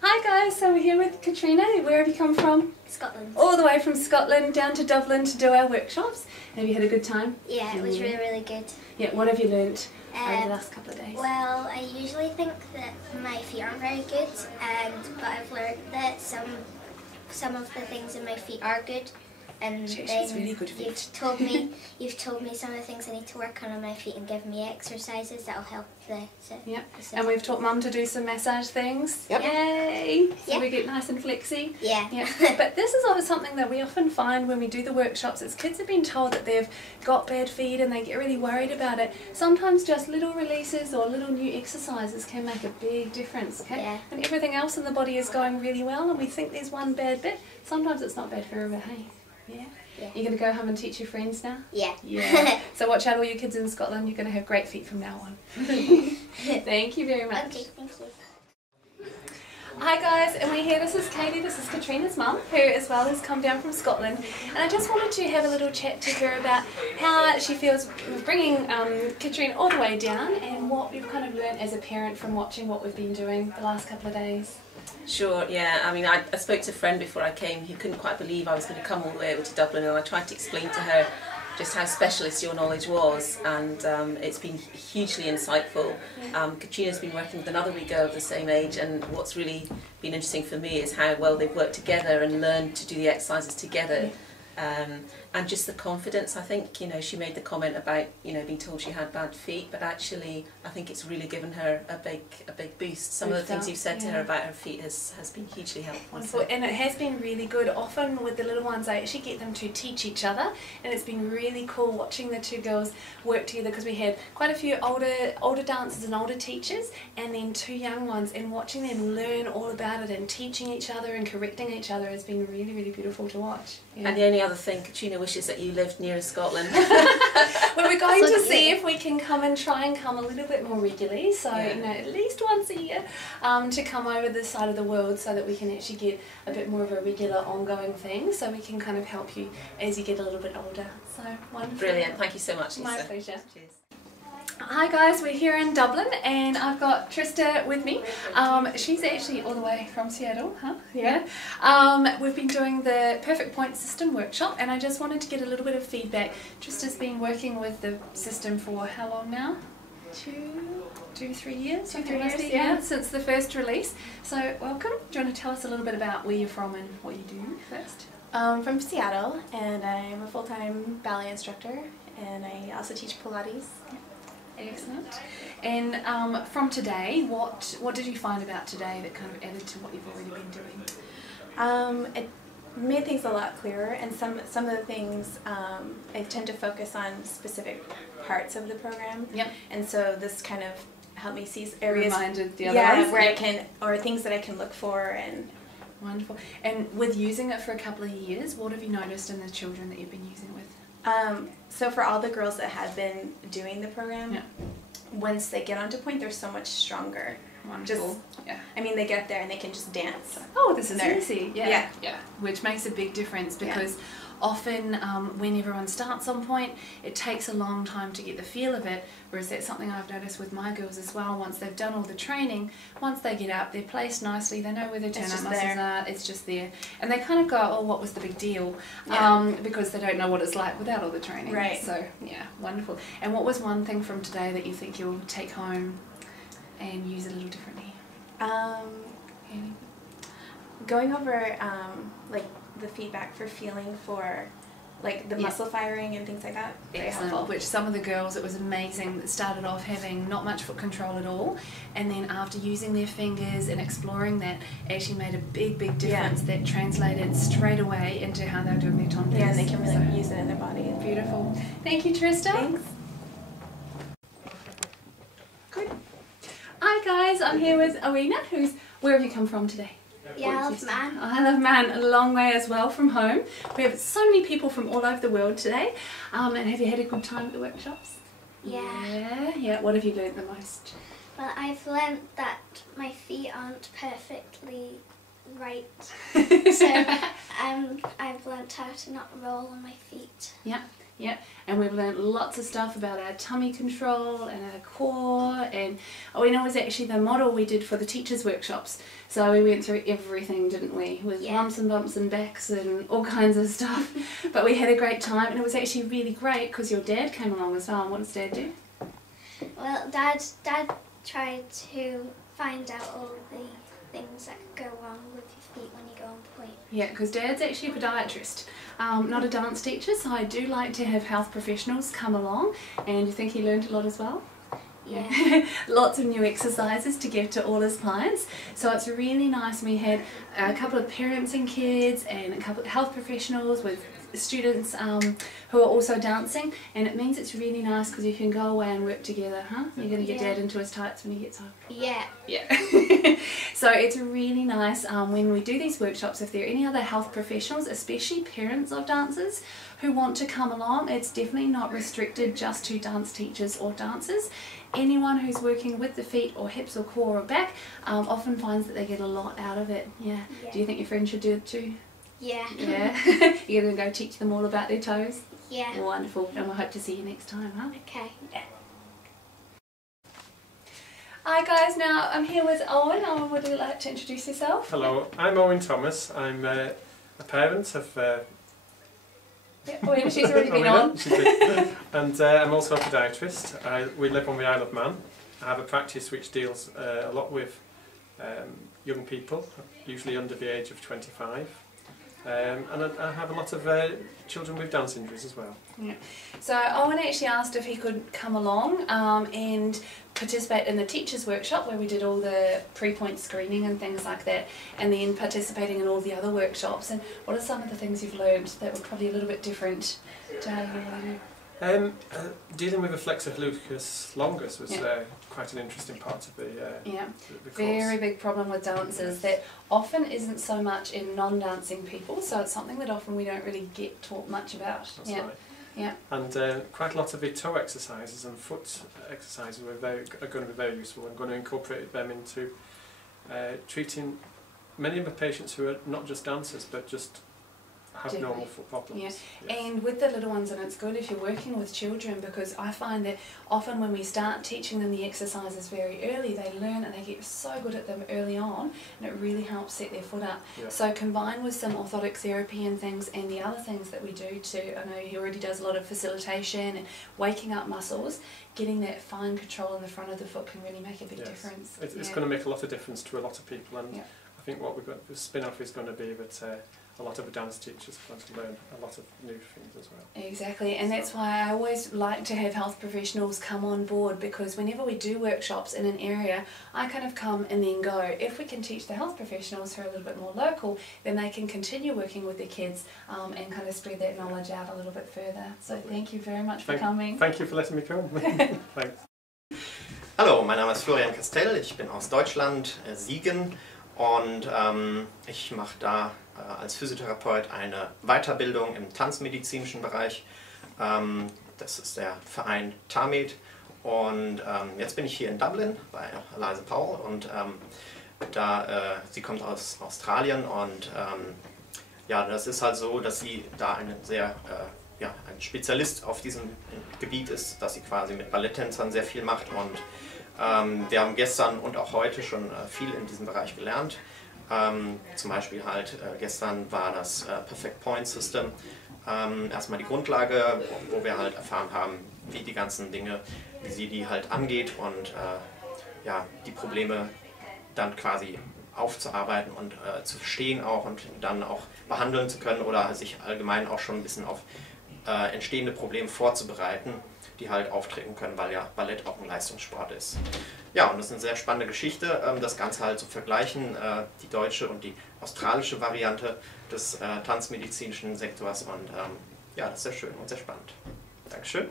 Hi guys, so we're here with Katrina. Where have you come from? Scotland. All the way from Scotland down to Dublin to do our workshops. Have you had a good time? Yeah, it was really good. Yeah, what have you learnt over the last couple of days? Well, I usually think that my feet aren't very good, but I've learned that some of the things in my feet are good. And then really good feet. you've told me some of the things I need to work on my feet and give me exercises that'll help the and we've taught Mum to do some massage things. Yep. Yay! So we get nice and flexy. Yeah. But this is always something that we often find when we do the workshops is kids have been told that they've got bad feet and they get really worried about it. Sometimes just little releases or little new exercises can make a big difference, okay? Yeah. And everything else in the body is going really well and we think there's one bad bit. Sometimes it's not bad forever, hey? Yeah? You're going to go home and teach your friends now? Yeah. Yeah. So watch out all you kids in Scotland, you're going to have great feet from now on. Thank you very much. Okay, thank you. Hi guys, and we're here, this is Katie, this is Katrina's mum, who as well has come down from Scotland, and I just wanted to have a little chat to her about how she feels bringing Katrina all the way down and what we've kind of learned as a parent from watching what we've been doing the last couple of days. Sure, yeah. I mean, I spoke to a friend before I came who couldn't quite believe I was going to come all the way over to Dublin, and I tried to explain to her just how specialist your knowledge was, and it's been hugely insightful. Katrina's been working with another wee girl of the same age, and what's really been interesting for me is how well they've worked together and learned to do the exercises together. And just the confidence. I think, you know, she made the comment about, you know, being told she had bad feet, but actually I think it's really given her a big boost. Some of the things you've said to her about her feet has been hugely helpful. So. And it has been really good. Often with the little ones I actually get them to teach each other, and it's been really cool watching the two girls work together because we had quite a few older dancers and older teachers and then two young ones, and watching them learn all about it and teaching each other and correcting each other has been really, really beautiful to watch. Yeah. And the only other thing, Katrina wishes that you lived near Scotland. Well, we're going to see if we can come and try and come a little bit more regularly, so you know, at least once a year, to come over this side of the world so that we can actually get a bit more of a regular ongoing thing, so we can kind of help you as you get a little bit older. So wonderful. Brilliant, thank you so much, Lisa. My pleasure. Cheers. Hi guys, we're here in Dublin and I've got Trista with me. She's actually all the way from Seattle, huh? Yeah. We've been doing the Perfect Point System workshop and I just wanted to get a little bit of feedback. Trista's been working with the system for how long now? 3 years? 2, 3 years, yeah, since the first release. So welcome. Do you want to tell us a little bit about where you're from and what you do first? From Seattle, and I'm a full-time ballet instructor, and I also teach Pilates. Excellent. And from today, what did you find about today that kind of added to what you've already been doing? It made things a lot clearer, and some of the things I tend to focus on specific parts of the program. Yep. And so this kind of helped me see areas reminded the other ones. where I can, or things that I can look for. And wonderful. And with using it for a couple of years, what have you noticed in the children that you've been using it with? So for all the girls that have been doing the program, once they get onto point, they're so much stronger. Wonderful. I mean, they get there and they can just dance. Oh, this is easy. Yeah. Which makes a big difference because often when everyone starts on point, it takes a long time to get the feel of it, whereas that's something I've noticed with my girls as well. Once they've done all the training, once they get up, they're placed nicely, they know where their turn-up muscles are, it's just there. And they kind of go, oh, what was the big deal? Because they don't know what it's like without all the training. Right. So, yeah, wonderful. And what was one thing from today that you think you'll take home and use a little differently? Going over like the feedback for feeling for like the muscle firing and things like that. Very helpful. Which some of the girls, it was amazing, that started off having not much foot control at all, and then after using their fingers and exploring that, actually made a big difference that translated straight away into how they're doing their tondus. Yeah, and they can really use it in their body. Beautiful. Thank you, Trista. Thanks. Good. Hi guys, I'm here with Arena, where have you come from today? Yeah, I love Man. I love Man, a long way as well from home. We have so many people from all over the world today. And have you had a good time at the workshops? Yeah. Yeah. What have you learned the most? Well, I've learnt that my feet aren't perfectly right. So I've learnt how to not roll on my feet. Yeah. Yeah, and we've learned lots of stuff about our tummy control and our core, and Owen was actually the model we did for the teachers' workshops. So we went through everything, didn't we? With lumps and bumps and backs and all kinds of stuff. But we had a great time, and it was actually really great because your dad came along as well. And what does Dad do? Well, Dad tried to find out all the things that go wrong with your feet when you go on point. Yeah, because Dad's actually a podiatrist, not a dance teacher, so I do like to have health professionals come along. And you think he learned a lot as well? Yeah. Lots of new exercises to give to all his clients, so it's really nice. We had a couple of parents and kids and a couple of health professionals with students who are also dancing, and it means it's really nice because you can go away and work together, huh? You're going to get Dad into his tights when he gets home. Yeah. Yeah. So it's really nice when we do these workshops, if there are any other health professionals, especially parents of dancers, who want to come along. It's definitely not restricted just to dance teachers or dancers. Anyone who's working with the feet or hips or core or back often finds that they get a lot out of it. Yeah. Do you think your friends should do it too? Yeah. Yeah. You're going to go teach them all about their toes? Yeah. Wonderful. And we'll hope to see you next time, huh? Okay. Yeah. Hi guys, now I'm here with Owen. Owen, would you like to introduce yourself? Hello, I'm Owen Thomas. I'm a parent of... Yeah, Owen, she's already been on. And I'm also a podiatrist. We live on the Isle of Man. I have a practice which deals a lot with young people, usually under the age of 25. And I have a lot of children with Down injuries as well. Yeah. So Owen actually asked if he could come along and participate in the teachers' workshop where we did all the pre-point screening and things like that, and then participating in all the other workshops. And what are some of the things you've learned that were probably a little bit different to how you normally do? Dealing with a flexor lucus longus was quite an interesting part of the course. Very big problem with dancers that often isn't so much in non-dancing people, so it's something that often we don't really get taught much about. That's right. Yeah. And quite a lot of the toe exercises and foot exercises are going to be very useful. I'm going to incorporate them into treating many of the patients who are not just dancers but just have normal foot problems. Yeah. Yes. And with the little ones, and it's good if you're working with children, because I find that often when we start teaching them the exercises very early, they learn and they get so good at them early on, and it really helps set their foot up. Yeah. So combined with some orthotic therapy and things, and the other things that we do too, I know he already does a lot of facilitation and waking up muscles, getting that fine control in the front of the foot can really make a big difference. It's going to make a lot of difference to a lot of people, and I think what we've got, the spin-off is going to be that a lot of the dance teachers are going to learn a lot of new things as well. Exactly, and that's why I always like to have health professionals come on board, because whenever we do workshops in an area, I kind of come and then go. If we can teach the health professionals who are a little bit more local, then they can continue working with their kids and kind of spread that knowledge out a little bit further. So thank you very much for coming. Thank you for letting me come. Thanks. Hallo, mein Name ist Florian Castell, ich bin aus Deutschland, Siegen, und ich mache da als Physiotherapeut eine Weiterbildung im tanzmedizinischen Bereich. Das ist der Verein TAMED, und jetzt bin ich hier in Dublin bei Howell, und sie kommt aus Australien, und ja, das ist halt so, dass sie da ein Spezialist auf diesem Gebiet ist, dass sie quasi mit Balletttänzern sehr viel macht, und wir haben gestern und auch heute schon viel in diesem Bereich gelernt. Zum Beispiel halt gestern war das Perfect Point System erstmal die Grundlage, wo wir halt erfahren haben, wie die ganzen Dinge, wie sie die halt angeht, und ja, die Probleme dann quasi aufzuarbeiten und zu verstehen auch, und dann auch behandeln zu können oder sich allgemein auch schon ein bisschen auf entstehende Probleme vorzubereiten, die halt auftreten können, weil ja Ballett auch ein Leistungssport ist. Ja, und das ist eine sehr spannende Geschichte, das Ganze halt zu vergleichen, die deutsche und die australische Variante des tanzmedizinischen Sektors, und ja, das ist sehr schön und sehr spannend. Dankeschön.